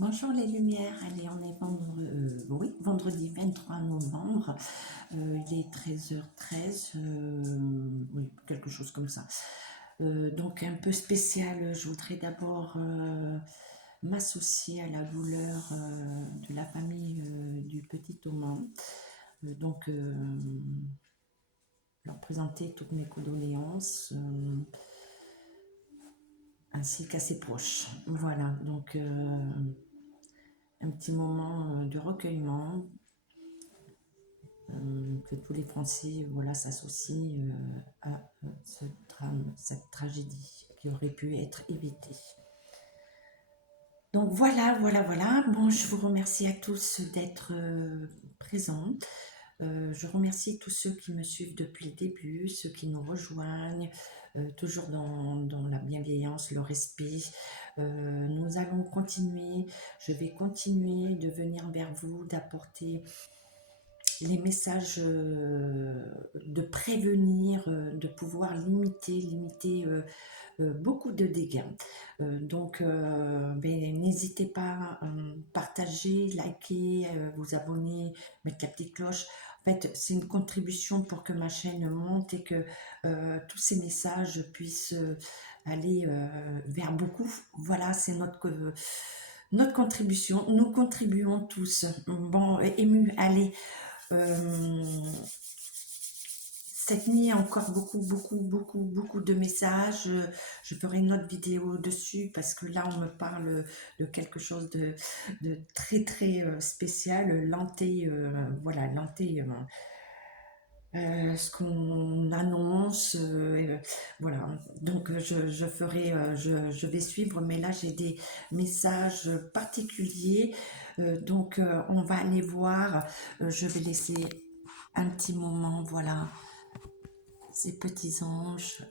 Bonjour les lumières, allez on est oui, vendredi 23 novembre, il est 13h13, oui, quelque chose comme ça. Donc un peu spécial, je voudrais d'abord m'associer à la douleur de la famille du petit Thomas. Donc leur présenter toutes mes condoléances ainsi qu'à ses proches. Voilà, donc un petit moment de recueillement, que tous les Français voilà, s'associent à ce drame, cette tragédie qui aurait pu être évitée. Donc voilà. Bon, je vous remercie à tous d'être présents. Je remercie tous ceux qui me suivent depuis le début, ceux qui nous rejoignent, toujours dans la bienveillance, le respect. Nous allons continuer, je vais continuer de venir vers vous, d'apporter les messages de prévenir, de pouvoir limiter beaucoup de dégâts. Donc, n'hésitez pas à partager, liker, vous abonner, mettre la petite cloche. En fait, c'est une contribution pour que ma chaîne monte et que tous ces messages puissent aller vers beaucoup. Voilà, c'est notre contribution. Nous contribuons tous. Bon, ému, allez. Euh, cette nuit, encore beaucoup de messages. Je ferai une autre vidéo dessus parce que là, on me parle de quelque chose de très spécial. L'anté, voilà, l'anté, ce qu'on annonce, voilà. Donc, je vais suivre, mais là, j'ai des messages particuliers. Donc, on va aller voir. Je vais laisser un petit moment, voilà, ces petits anges,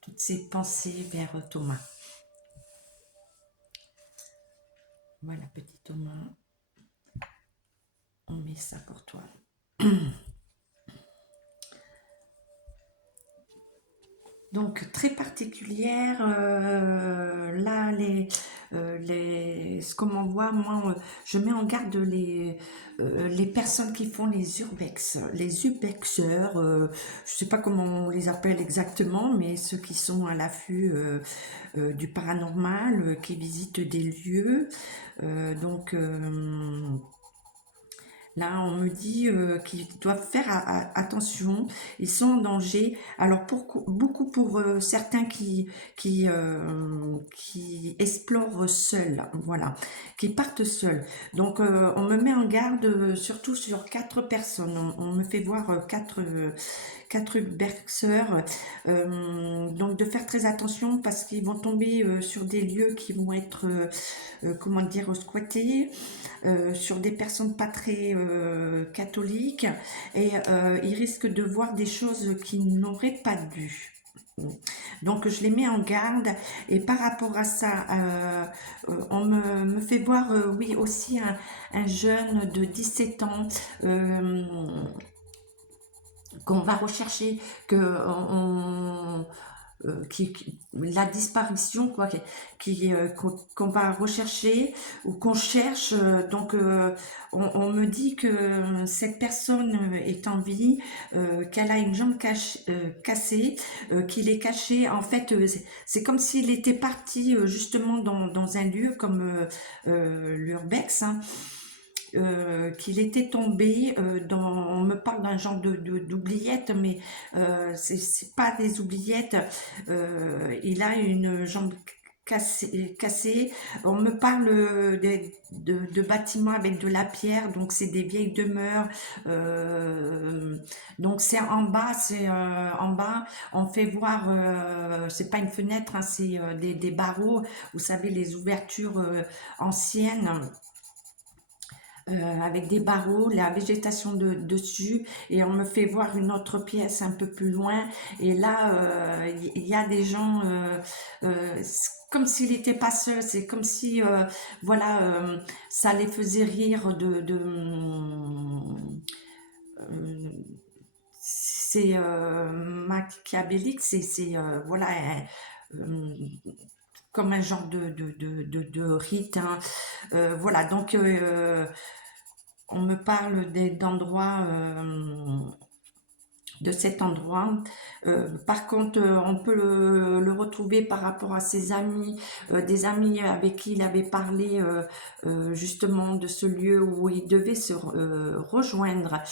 toutes ces pensées vers Thomas. Voilà, petit Thomas, on met ça pour toi. Donc, très particulière, là, ce qu'on m'envoie, moi, je mets en garde les personnes qui font les urbex, les urbexeurs, je sais pas comment on les appelle exactement, mais ceux qui sont à l'affût du paranormal, qui visitent des lieux. Donc, là, on me dit qu'ils doivent faire attention, ils sont en danger. Alors, beaucoup pour certains qui explorent seuls, voilà, qui partent seuls. Donc, on me met en garde surtout sur 4 personnes. On me fait voir quatre berceurs, donc de faire très attention parce qu'ils vont tomber sur des lieux qui vont être, comment dire, squattés, sur des personnes pas très catholiques, et ils risquent de voir des choses qu'ils n'auraient pas dû. Donc je les mets en garde, et par rapport à ça, on me fait voir, oui, aussi un jeune de 17 ans, qu'on va rechercher, que la disparition, quoi, qu'on va rechercher ou qu'on cherche. Donc, on me dit que cette personne est en vie, qu'elle a une jambe cassée, qu'il est caché. En fait, c'est comme s'il était parti justement dans un lieu comme l'Urbex, hein, qu'il était tombé on me parle d'un genre d'oubliette, mais c'est pas des oubliettes. Il a une jambe cassée. On me parle de bâtiments avec de la pierre, donc c'est des vieilles demeures. Donc c'est en bas, on fait voir, c'est pas une fenêtre, hein, c'est des barreaux, vous savez, les ouvertures anciennes, avec des barreaux, la végétation dessus, et on me fait voir une autre pièce un peu plus loin, et là, il y a des gens, comme s'il n'était pas seul, c'est comme si, voilà, ça les faisait rire euh, c'est machiavélique, voilà, euh, comme un genre de rite, hein. Voilà, donc on me parle d'endroits, de cet endroit. Par contre, on peut le retrouver par rapport à ses amis, des amis avec qui il avait parlé justement de ce lieu où il devait se rejoindre,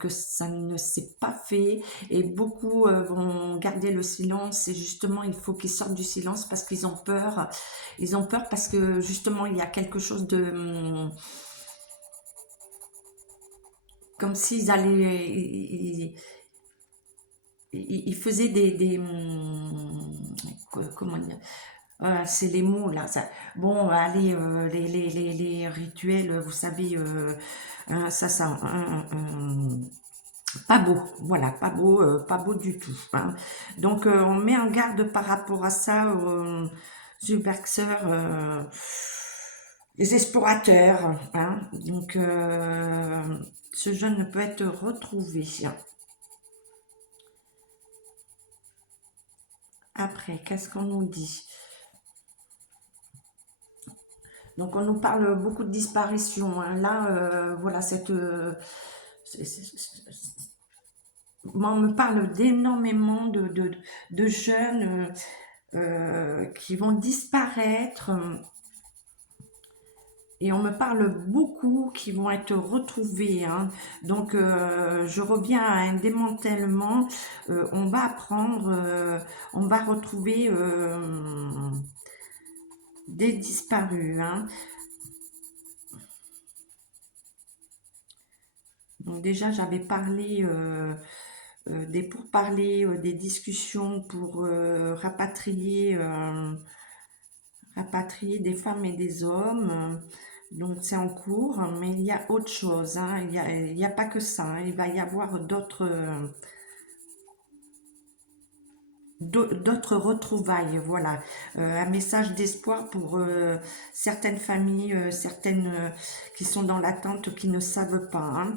que ça ne s'est pas fait, et beaucoup vont garder le silence, et justement il faut qu'ils sortent du silence parce qu'ils ont peur. Ils ont peur parce que justement il y a quelque chose de comme s'ils allaient, il faisait comment dire, c'est les mots là. Bon, allez, les rituels, vous savez, pas beau, voilà, pas beau, pas beau du tout, hein. Donc, on met en garde par rapport à ça aux Urbex-ers, les explorateurs, hein. Donc, ce jeune ne peut être retrouvé. Après, qu'est-ce qu'on nous dit? Donc, on nous parle beaucoup de disparition, hein. Là, voilà, on me parle d'énormément de jeunes qui vont disparaître, et on me parle beaucoup qui vont être retrouvés, hein. Donc, je reviens à un démantèlement. On va apprendre, on va retrouver des disparus, hein. Donc déjà, j'avais parlé des pourparlers, des discussions pour rapatrier des femmes et des hommes. Donc c'est en cours, mais il y a autre chose, hein. Il y a pas que ça, hein. Il va y avoir d'autres retrouvailles, voilà. Un message d'espoir pour certaines familles, certaines qui sont dans l'attente, qui ne savent pas, hein.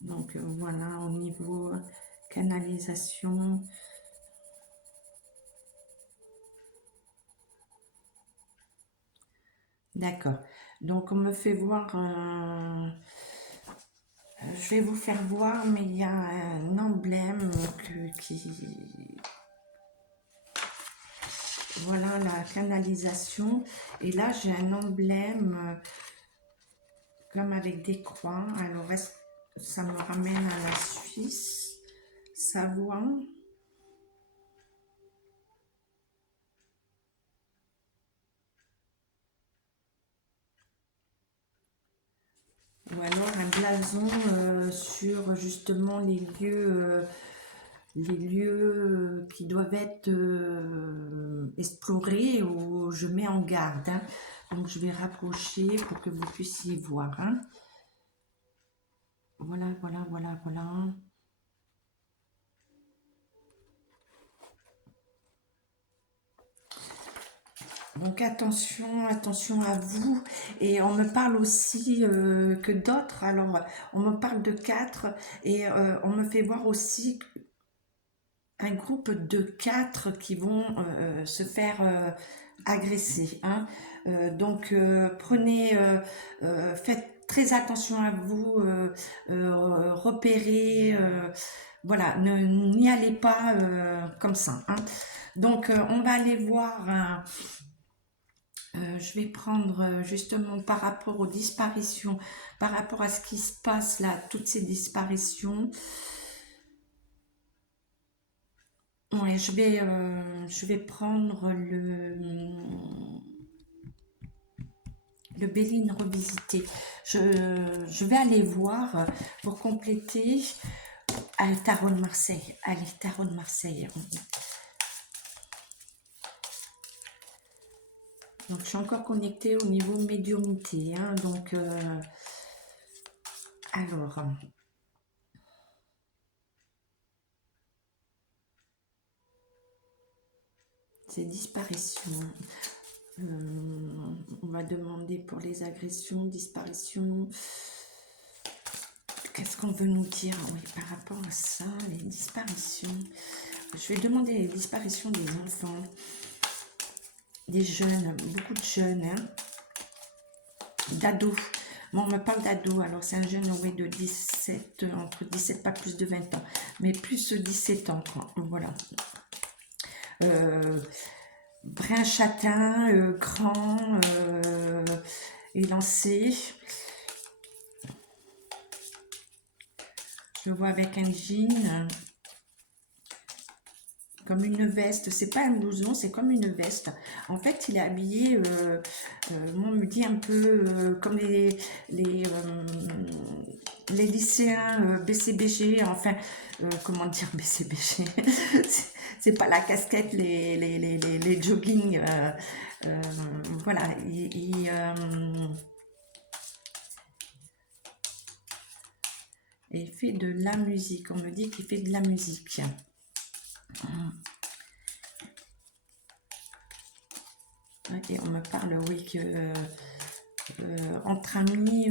Donc voilà, au niveau canalisation. D'accord. Donc on me fait voir, je vais vous faire voir, mais il y a un emblème voilà la canalisation. Et là j'ai un emblème comme avec des croix. Alors ça me ramène à la Suisse, Savoie. Ou alors un blason sur justement les lieux qui doivent être explorés, où je mets en garde, hein. Donc je vais rapprocher pour que vous puissiez voir, hein. Voilà, voilà, voilà, voilà. Donc attention, attention à vous. Et on me parle aussi que d'autres, alors on me parle de 4, et on me fait voir aussi un groupe de 4 qui vont se faire agresser, hein. Donc prenez, faites très attention à vous, repérez, voilà, n'y allez pas comme ça, hein. Donc on va aller voir je vais prendre justement par rapport aux disparitions, par rapport à ce qui se passe là, toutes ces disparitions. Ouais, je vais prendre le Béline revisité. Je vais aller voir pour compléter à Tarot de Marseille. Allez, Tarot de Marseille. Donc, je suis encore connectée au niveau médiumnité, hein. Donc, alors, ces disparitions. On va demander pour les agressions, disparitions. Qu'est-ce qu'on veut nous dire? Oui, par rapport à ça, les disparitions. Je vais demander les disparitions des enfants, des jeunes, beaucoup de jeunes, hein, d'ados. Bon, on me parle d'ados, alors c'est un jeune, oui, de 17, entre 17, pas plus de 20 ans, mais plus 17 ans, quoi. Voilà. Brun châtain, grand, élancé. Je le vois avec un jean, comme une veste. C'est pas un blouson, c'est comme une veste. En fait, il est habillé, on me dit un peu comme les lycéens BCBG, enfin, comment dire BCBG? C'est pas la casquette, les jogging. Voilà, il fait de la musique. On me dit qu'il fait de la musique. Et on me parle, oui, que entre amis,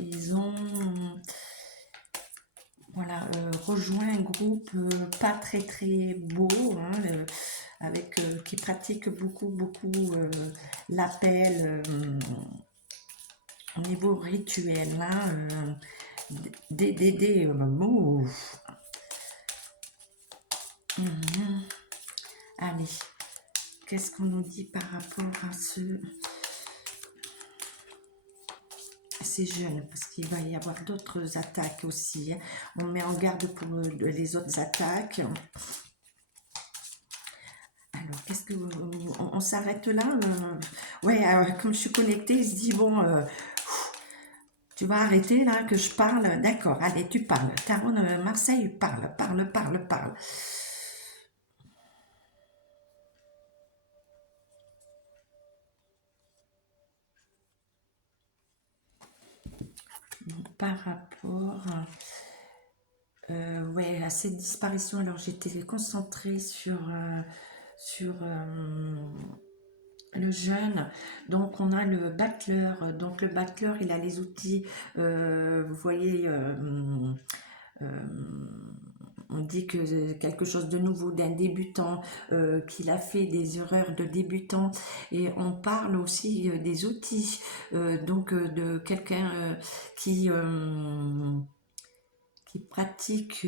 ils ont voilà, rejoint un groupe pas très très beau, hein, avec, qui pratique beaucoup l'appel au niveau rituel. Hein, des mots. Allez, qu'est-ce qu'on nous dit par rapport à ces jeunes, parce qu'il va y avoir d'autres attaques aussi. Hein. On met en garde pour les autres attaques. Alors, qu'est-ce que on s'arrête là? Ouais, comme je suis connectée, il se dit bon, tu vas arrêter là que je parle. D'accord, allez, tu parles. Tarot de Marseille, parle. Par rapport ouais, à cette disparition, alors j'étais concentrée sur le jeune. Donc on a le battleur. Donc le battleur, il a les outils, vous voyez, on dit que quelque chose de nouveau, d'un débutant, qu'il a fait des erreurs de débutant, et on parle aussi des outils, donc de quelqu'un qui pratique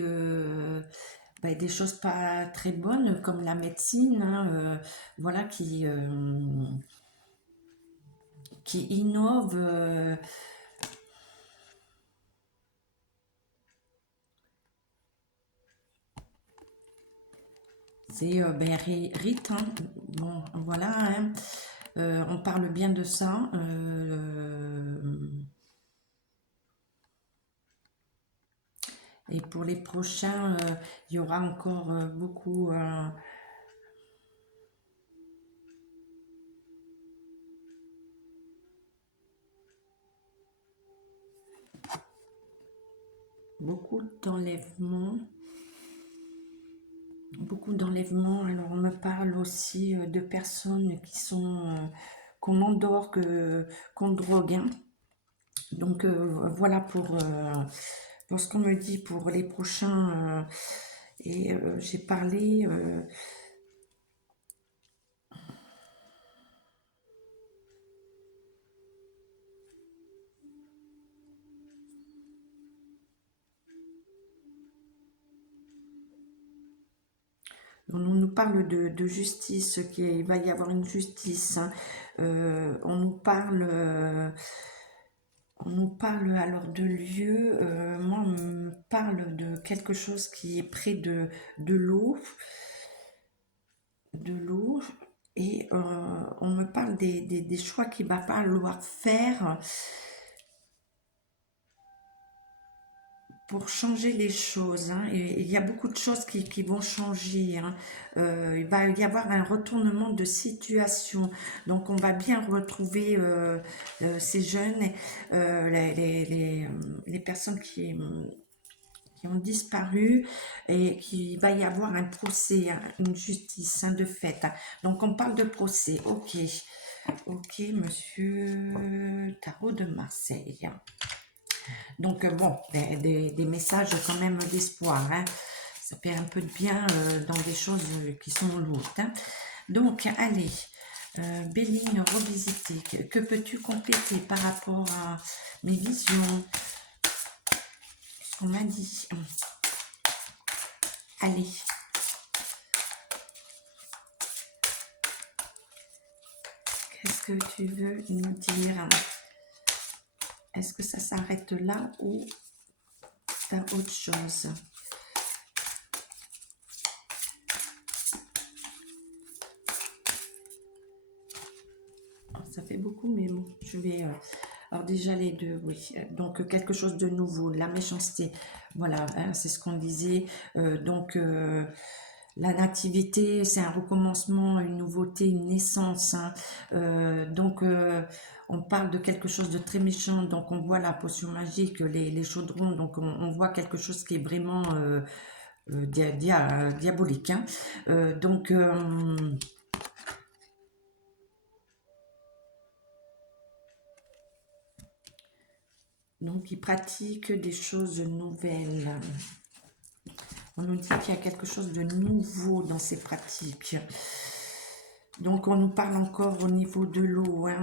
des choses pas très bonnes comme la médecine, hein, voilà, qui innove. C'est Rite, hein. Bon, voilà, hein. On parle bien de ça. Et pour les prochains, il y aura encore beaucoup d'enlèvements. Beaucoup d'enlèvements. Alors, on me parle aussi de personnes qui sont qu'on endort, qu'on drogue. Hein. Donc, voilà pour ce qu'on me dit pour les prochains. Et j'ai parlé. On nous parle de justice, qu'il va y avoir une justice. Hein. On nous parle alors de lieu. Moi, on me parle de quelque chose qui est près de l'eau. Et on me parle des choix qu'il va falloir faire pour changer les choses. Hein. Et il y a beaucoup de choses qui vont changer. Hein. Il va y avoir un retournement de situation. Donc on va bien retrouver ces jeunes, les personnes qui ont disparu, et qu'il va y avoir un procès, hein, une justice, hein, de fait. Donc on parle de procès. Ok, monsieur Tarot de Marseille. Donc bon, des messages quand même d'espoir. Hein. Ça fait un peu de bien dans des choses qui sont lourdes, hein. Donc, allez, Béline revisitée, que peux-tu compléter par rapport à mes visions, ce qu'on m'a dit? Allez. Qu'est-ce que tu veux nous dire? Est-ce que ça s'arrête là ou t'as autre chose? Ça fait beaucoup, mais bon, je vais... alors déjà les deux, oui. Donc quelque chose de nouveau, la méchanceté. Voilà, hein, c'est ce qu'on disait. La nativité, c'est un recommencement, une nouveauté, une naissance, hein. On parle de quelque chose de très méchant. Donc on voit la potion magique, les chaudrons. Donc on voit quelque chose qui est vraiment diabolique, hein. Donc, ils pratiquent des choses nouvelles. On nous dit qu'il y a quelque chose de nouveau dans ces pratiques. Donc, on nous parle encore au niveau de l'eau, hein,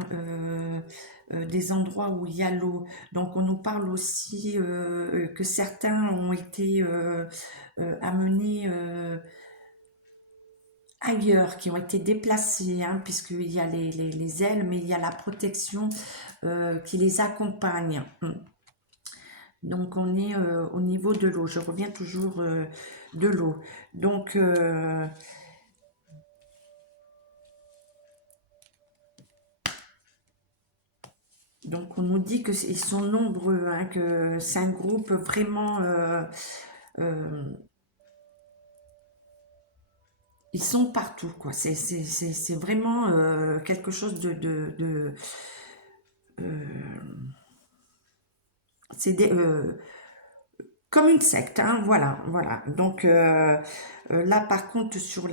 des endroits où il y a l'eau. Donc, on nous parle aussi que certains ont été amenés ailleurs, qui ont été déplacés, hein, puisqu'il y a les ailes, mais il y a la protection qui les accompagne. Donc, on est au niveau de l'eau. Je reviens toujours de l'eau. Donc, on nous dit qu'ils sont nombreux, hein, que c'est un groupe vraiment... ils sont partout, quoi. C'est vraiment quelque chose c'est comme une secte, hein, voilà, voilà. Donc, là, par contre, sur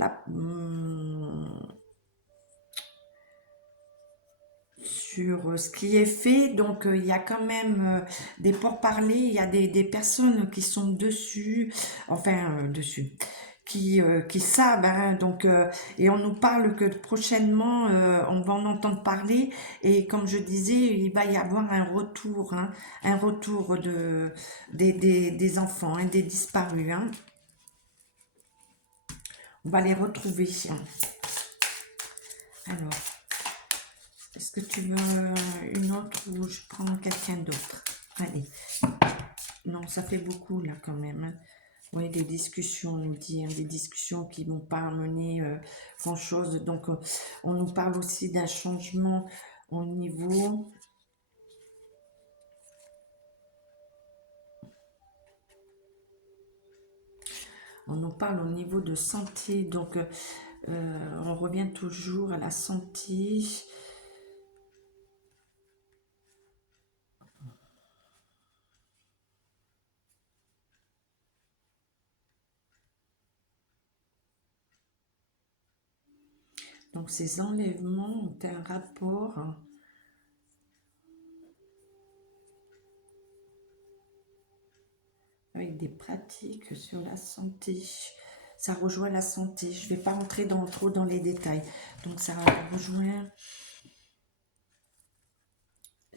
sur ce qui est fait, donc il y a quand même des pourparlers, il y a des personnes qui sont dessus, enfin dessus, qui savent, hein, et on nous parle que prochainement on va en entendre parler, et comme je disais, il va y avoir un retour, hein, un retour des enfants, hein, des disparus, hein. On va les retrouver. Alors, est-ce que tu veux une autre ou je prends quelqu'un d'autre? Allez. Non, ça fait beaucoup là quand même, hein. Oui, des discussions, on nous dit, hein, des discussions qui ne vont pas amener grand-chose. Donc, on nous parle aussi d'un changement au niveau... On nous parle au niveau de santé. Donc, on revient toujours à la santé. Donc, ces enlèvements ont un rapport avec des pratiques sur la santé. Ça rejoint la santé. Je ne vais pas rentrer trop dans les détails. Donc, ça rejoint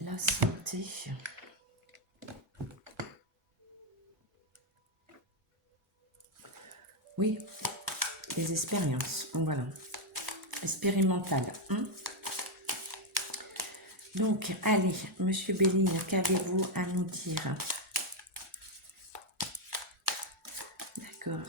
la santé. Oui, des expériences. Voilà. Expérimentales. Hein. Donc, allez, Monsieur Béline, qu'avez-vous à nous dire? D'accord.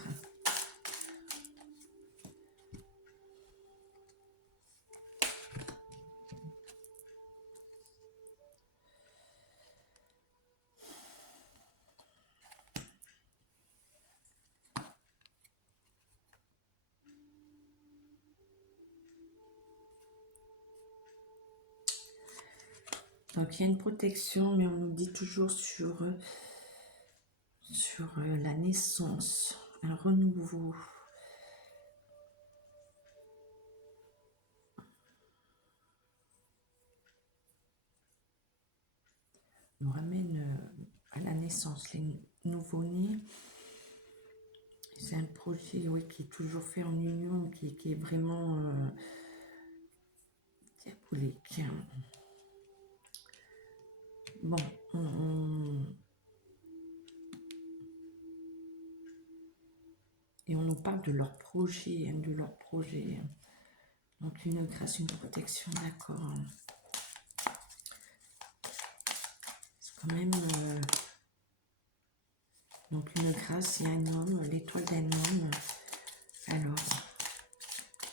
Donc, il y a une protection, mais on nous dit toujours sur la naissance, un renouveau. On ramène à la naissance les nouveau-nés. C'est un projet, oui, qui est toujours fait en union, qui est vraiment diabolique. Bon, et on nous parle de leur projet, de leur projet. Donc une grâce, une protection, d'accord. C'est quand même... donc une grâce et un homme, l'étoile d'un homme. Alors,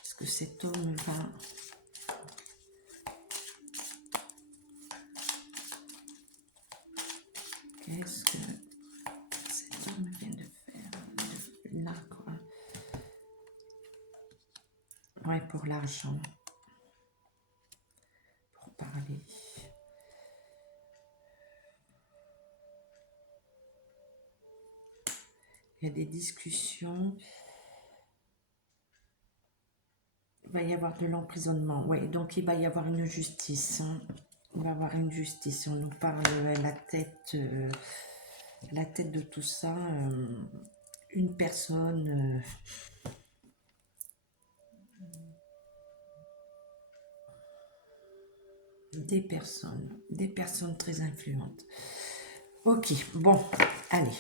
est-ce que cet homme va... Qu'est-ce que cet homme vient de faire là, quoi? Ouais, pour l'argent. Pour parler. Il y a des discussions. Il va y avoir de l'emprisonnement. Oui, donc il va y avoir une justice. Il va y avoir une justice. On nous parle la tête de tout ça. Une personne... des personnes très influentes. Ok, bon, allez,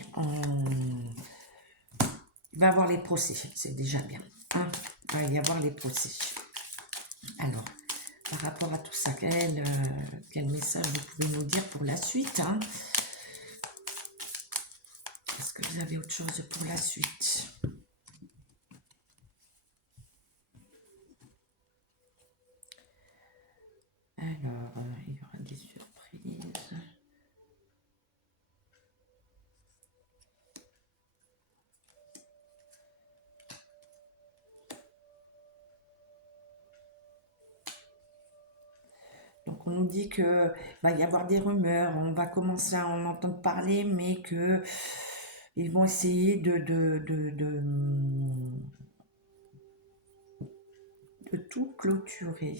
il va y avoir les procès, c'est déjà bien. Hein, il va y avoir les procès. Alors, par rapport à tout ça, quel message vous pouvez nous dire pour la suite, hein? Est-ce que vous avez autre chose pour la suite? Alors, il y aura des surprises. Donc on nous dit que va y avoir des rumeurs, on va commencer à en entendre parler, mais que ils vont essayer de tout clôturer.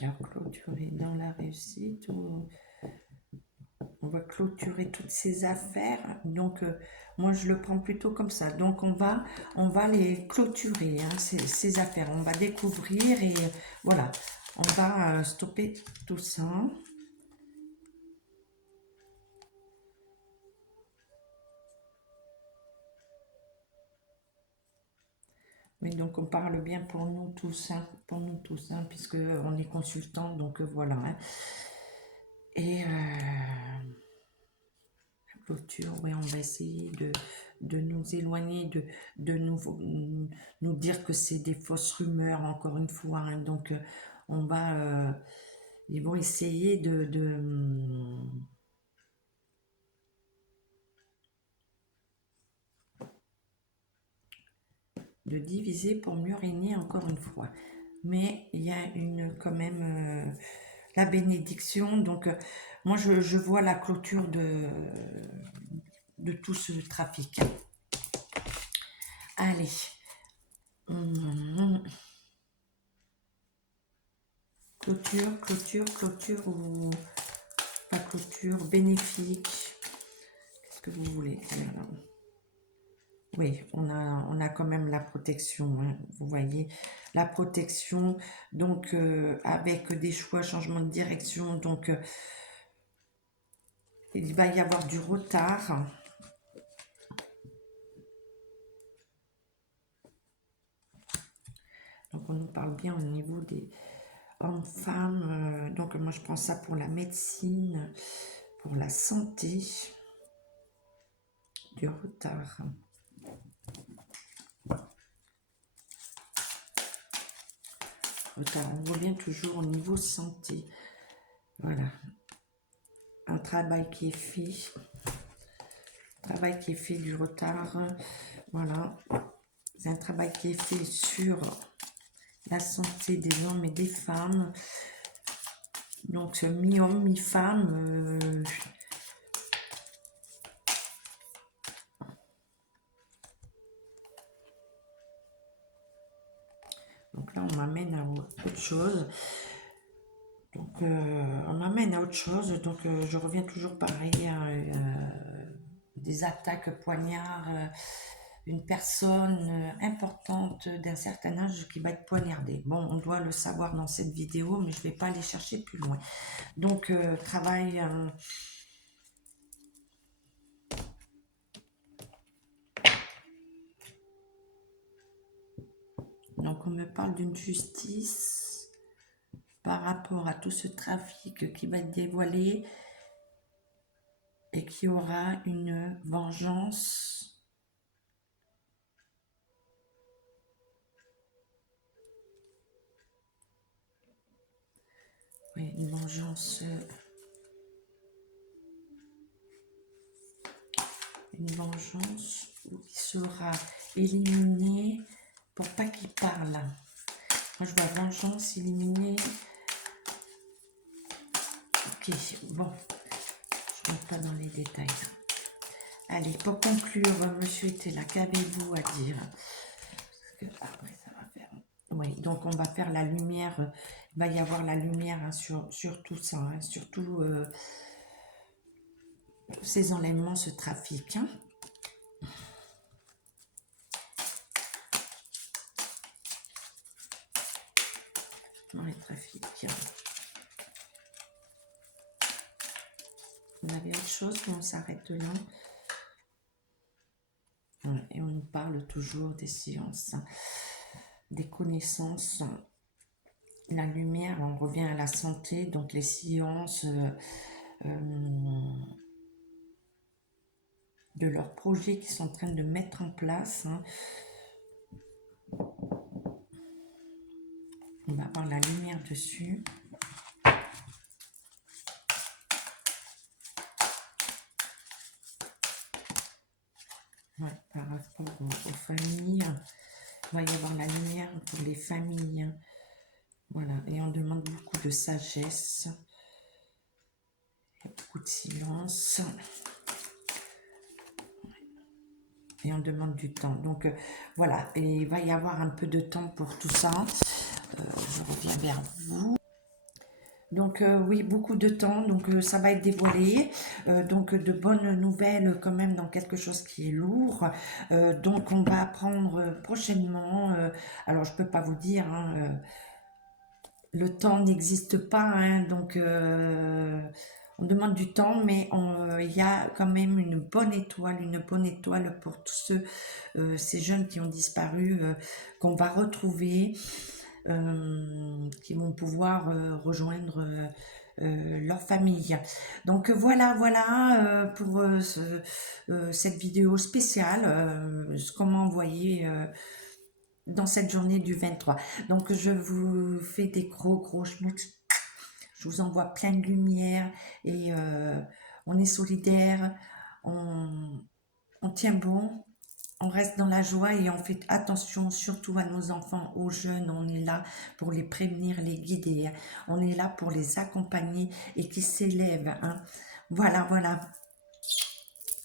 Alors clôturer dans la réussite, on va clôturer toutes ces affaires. Donc moi je le prends plutôt comme ça. Donc on va les clôturer, hein, ces affaires. On va découvrir et voilà, on va stopper tout ça. Oui, donc on parle bien pour nous tous, hein, puisque on est consultant, donc voilà. Hein. Et la clôture, oui, on va essayer de nous éloigner, de nous dire que c'est des fausses rumeurs, encore une fois. Hein. Donc on va, ils vont essayer de diviser pour mieux régner, encore une fois. Mais il y a quand même la bénédiction. Donc, moi, je vois la clôture de tout ce trafic. Allez. Clôture ou pas clôture, bénéfique. Qu'est-ce que vous voulez? Oui, on a quand même la protection, hein, vous voyez, la protection, donc avec des choix, changement de direction, donc il va y avoir du retard. Donc on nous parle bien au niveau des hommes-femmes, donc moi je prends ça pour la médecine, pour la santé, du retard. On revient toujours au niveau santé. Voilà. Un travail qui est fait. Du retard. Voilà. C'est un travail qui est fait sur la santé des hommes et des femmes. Donc, mi-homme, mi-femme. Donc là, on m'amène à autre chose. Donc, on m'amène à autre chose. Donc, je reviens toujours pareil à des attaques poignards. Une personne importante d'un certain âge qui va être poignardée. Bon, on doit le savoir dans cette vidéo, mais je ne vais pas aller chercher plus loin. Donc, travail... donc, on me parle d'une justice par rapport à tout ce trafic qui va être dévoilé et qui aura une vengeance. Oui, une vengeance qui sera éliminée pour pas qu'il parle. Moi, je vois vengeance éliminée. Ok, bon, je ne rentre pas dans les détails. Allez, pour conclure, monsieur était là, qu'avez-vous à dire? Parce que après, ça va faire... Oui, donc on va faire la lumière, il va y avoir la lumière hein, sur tout ça, hein, sur tous ces enlèvements, ce trafic. Hein. Dans les trafics. Vous avez autre chose ou on s'arrête là? Et on nous parle toujours des sciences, des connaissances, la lumière, on revient à la santé, donc les sciences de leurs projets qu'ils sont en train de mettre en place. Hein. On va avoir la lumière dessus. Ouais, par rapport aux familles, il va y avoir la lumière pour les familles. Voilà, et on demande beaucoup de sagesse. Il y a beaucoup de silence. Et on demande du temps. Donc voilà, et il va y avoir un peu de temps pour tout ça. Je reviens vers vous. Donc oui, beaucoup de temps, donc ça va être dévoilé, donc de bonnes nouvelles quand même dans quelque chose qui est lourd. Donc on va apprendre prochainement, alors je peux pas vous dire, hein, le temps n'existe pas, hein, donc on demande du temps, mais il y a quand même une bonne étoile pour tous ces jeunes qui ont disparu, qu'on va retrouver. Qui vont pouvoir rejoindre leur famille. Donc voilà pour cette vidéo spéciale, ce qu'on m'a envoyé dans cette journée du 23. Donc je vous fais des gros schmutz. Je vous envoie plein de lumière et on est solidaires, on tient bon. On reste dans la joie et on fait attention surtout à nos enfants, aux jeunes. On est là pour les prévenir, les guider. On est là pour les accompagner et qui s'élèvent. Hein. Voilà.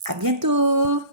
À bientôt!